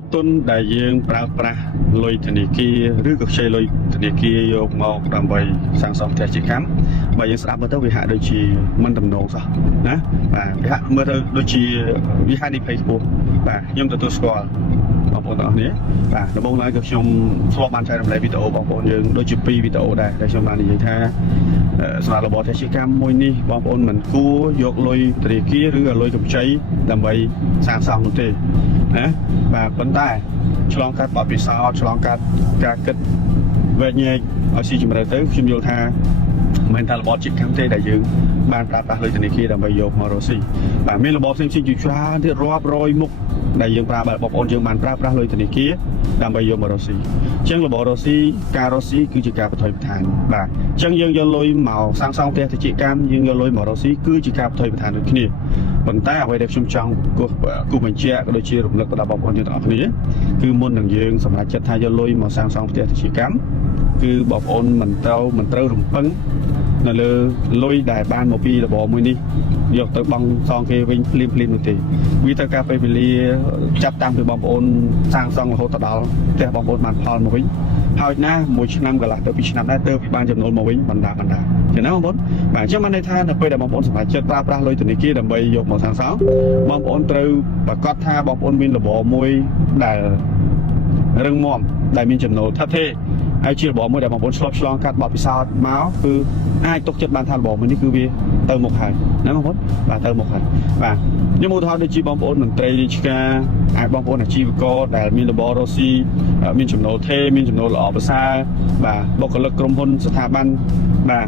พទុនដែលយើងប្រើប្រាស់លុយធនាគារឬក៏ខ្ចីលុយធនាគារយកមកដើម្បីសាងសង់ផ្ទះជាកម្មបើយើងស្ដាប់មើលទៅវាហាក់ដូចជាមិនតំណងសោះណាបាទវាហាក់មើលទៅដូចជាវាហាក់និភ័យខ្ពស់បាទខ្ញុំទទួលស្គាល់បងប្អូនទាំងអស់គ្នាបាទដំបូងឡើយក៏ខ្ញុំធ្លាប់បានចែករំលែកវីដេអូបងប្អូនយើងដូចជា2វីដេអូដែរដែលខ្ញុំបាននិយាយថាសម្រាប់របរផ្ទះជាកម្មមួយនេះបងប្អូនមិនគួរយកលុយធនាគារឬក៏លុយកម្ចីដើម្បីសាងសង់នោះទេណាបាទប៉ុន្តែឆ្លងកាត់បទពិសោធន៍ឆ្លងកាត់ការគិតវែកញែកឲ្យស៊ីជម្រៅទៅខ្ញុំយល់ថាមិនថារបបជាកម្មទេដែលយើងបានប្រើប្រាស់លុយធនាគារដើម្បីយកម្ករកស៊ីបាទមានរបបផ្សេងៗជាច្រើនទៀតរាប់រយមុខដែលយើងប្រើបងប្អូនយើងបានប្រើប្រាស់លុយធនាគារដើម្បីយកម្ករកស៊ីអញ្ចឹងរបបរកស៊ីការរកស៊ីគឺជាការបថុយបន្ថែមបាទអញ្ចឹងយើងយកលុយមកសាងសង់ផ្ទះទៅជាកម្មយើងយកលុយមករកស៊ីគឺជាការបថុយបន្ថែមដូចគ្នាប៉ុន្តែអ្វីដែលខ្ញុំចង់គូបញ្ជាក់ក៏ដូចជារំលឹកទៅដល់បងប្អូនយើងទាំងអស់គ្នាគឺមុននឹងយើងសម្រេចចិត្តថាយកលុយមកសាងសង់ផ្ទះទៅជាកម្មគឺបងប្អូនមិនត្រូវរំពឹងនៅលើលុយដែលបានមកពីរបរមួយនេះយកទៅបង់សងគេវិញភ្លាមនោះទេវាត្រូវការពេលវេលាចាប់តាំងពីបងប្អូនសាងសង់រហូតដល់ផ្ទះបងប្អូនបានផលមកវិញហើយណាមួយឆ្នាំកន្លះទៅ2ឆ្នាំដែរទើបបានចំណូលមកវិញបណ្ដាចឹងណាបងប្អូនបាទអញ្ចឹងបានន័យថានៅពេលដែលបងប្អូនសម្រេចចិត្តប្រើប្រាស់លុយធនាគារដើម្បីយកមកសាងសង់បងប្អូនត្រូវប្រកាសថាបងប្អូនមានរបរមួយដែលរឹងមាំដែលមានចំណូលថិតទេហើយជារបបមួយដែលបងប្អូនឆ្លងកាត់បទពិសោធន៍មកគឺអាចទុកចិត្តបានថារបបមួយនេះគឺវាទៅមុខហើយណាបងប្អូនបាទទៅមុខហើយបាទខ្ញុំឧទាហរណ៍ដូចជាបងប្អូនមន្ត្រីរាជការអាចបងប្អូនអាជីវករដែលមានរបររកស៊ីមានចំណូលថេរមានចំណូលល្អប្រសើរបាទបុគ្គលិកក្រុមហ៊ុនស្ថាប័នបាទ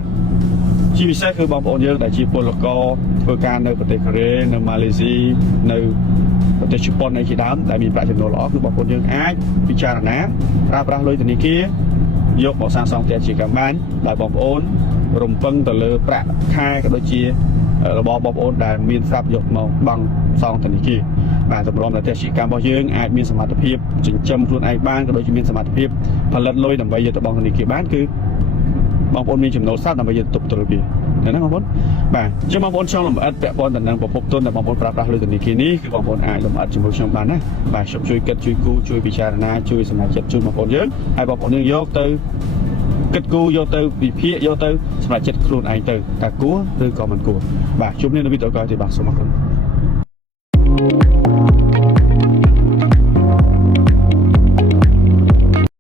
ជាពិសេសគឺបងប្អូនយើងដែលជាពលករធ្វើការនៅប្រទេសកូរ៉េនៅម៉ាឡេស៊ីនៅប្រទេសជប៉ុនឯជាដើមដែលមានប្រាក់ចំណូលល្អគឺបងប្អូនយើងអាចពិចារណាប្រើប្រាស់លុយធនាគារយកមកសាងសង់ផ្ទះជាកម្មបានដោយបងប្អូនរំពឹងទៅលើប្រាក់ខែក៏ដូចជារបស់បងប្អូនដែលមានស្រាប់យកមកបង់សងធនាគារបាទតម្រាំតែផ្ទះជាកម្មរបស់យើងអាចមានសមត្ថភាពចិញ្ចឹមខ្លួនឯងបានក៏ដូចជាមានសមត្ថភាពផលិតលុយដើម្បីយកទៅបង់ធនាគារបានគឺបងប្អូនមានចំណូលសត្វដើម្បីយកទៅទប់ទល់វាណាបងប្អូនបាទអញ្ចឹងបងប្អូនចង់លម្អិតពាក់ព័ន្ធទៅនឹងប្រភពទុនដែលបងប្អូនប្រើប្រាស់លុយធនាគារនេះគឺបងប្អូនអាចលម្អិតជាមួយខ្ញុំបានណាបាទខ្ញុំជួយគិតជួយគូជួយពិចារណាជួយសម្រេចចិត្តជួយបងប្អូនយើងហើយបងប្អូនយើងយកទៅគិតគូរយកទៅវិភាគយកទៅសម្រេចចិត្តខ្លួនឯងទៅតើគួរឬក៏មិនគួរបាទជួបគ្នានៅវីដេអូក្រោយទៀតបាទសូមអរគុណ